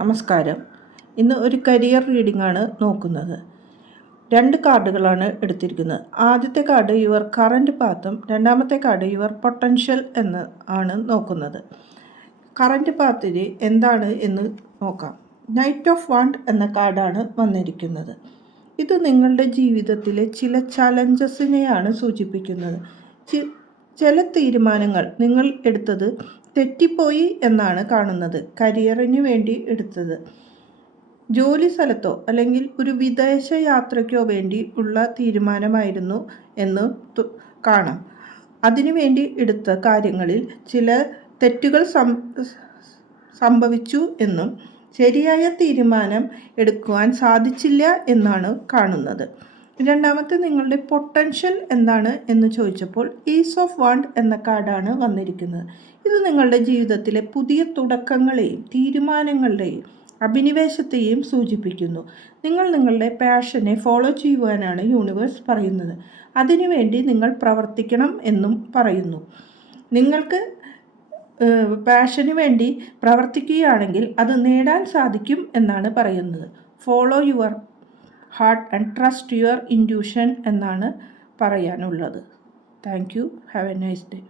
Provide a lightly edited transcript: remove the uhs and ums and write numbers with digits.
നമസ്കാരം. ഇന്ന് ഒരു കരിയർ റീഡിംഗ് ആണ് നോക്കുന്നത്. 2 കാർഡുകളാണ് എടുത്തിരിക്കുന്നത്. ആദ്യത്തെ കാർഡ് യുവർ കറൻറ്റ് പാത്തും രണ്ടാമത്തെ കാർഡ് യുവർ പൊട്ടൻഷ്യൽ എന്ന് ആണ് നോക്കുന്നത്. കറൻറ്റ് പാത്തിൽ എന്താണ് എന്ന് നോക്കാം. നൈറ്റ് ഓഫ് വാണ്ട് എന്ന കാർഡാണ് വന്നിരിക്കുന്നത്. ഇത് നിങ്ങളുടെ ജീവിതത്തിലെ ചില ചലഞ്ചസിനെയാണ് സൂചിപ്പിക്കുന്നത്. ചില തീരുമാനങ്ങൾ നിങ്ങൾ എടുത്തത് തെറ്റിപ്പോയി എന്നാണ് കാണുന്നത്. കരിയറിന് വേണ്ടി എടുത്തത്, ജോലി സ്ഥലത്തോ അല്ലെങ്കിൽ ഒരു വിദേശ യാത്രയ്ക്കോ വേണ്ടി ഉള്ള തീരുമാനമായിരുന്നു എന്ന് കാണാം. അതിനുവേണ്ടി എടുത്ത കാര്യങ്ങളിൽ ചില തെറ്റുകൾ സംഭവിച്ചു എന്നും ശരിയായ തീരുമാനം എടുക്കുവാൻ സാധിച്ചില്ല എന്നാണ് കാണുന്നത്. രണ്ടാമത്തെ നിങ്ങളുടെ പൊട്ടൻഷ്യൽ എന്താണ് എന്ന് ചോദിച്ചപ്പോൾ ഈസ് ഓഫ് വാണ്ട് എന്ന കാർഡാണ് വന്നിരിക്കുന്നത്. ഇത് നിങ്ങളുടെ ജീവിതത്തിലെ പുതിയ തുടക്കങ്ങളെയും തീരുമാനങ്ങളുടെയും അഭിനിവേശത്തെയും സൂചിപ്പിക്കുന്നു. നിങ്ങൾ നിങ്ങളുടെ പാഷനെ ഫോളോ ചെയ്യുവാനാണ് യൂണിവേഴ്സ് പറയുന്നത്. അതിനുവേണ്ടി നിങ്ങൾ പ്രവർത്തിക്കണം എന്നും പറയുന്നു. നിങ്ങൾക്ക് പാഷന് വേണ്ടി പ്രവർത്തിക്കുകയാണെങ്കിൽ അത് നേടാൻ സാധിക്കും എന്നാണ് പറയുന്നത്. Follow your heart and trust your intuition എന്നാണ് പറയാനുള്ളത്. Thank you. Have A nice day.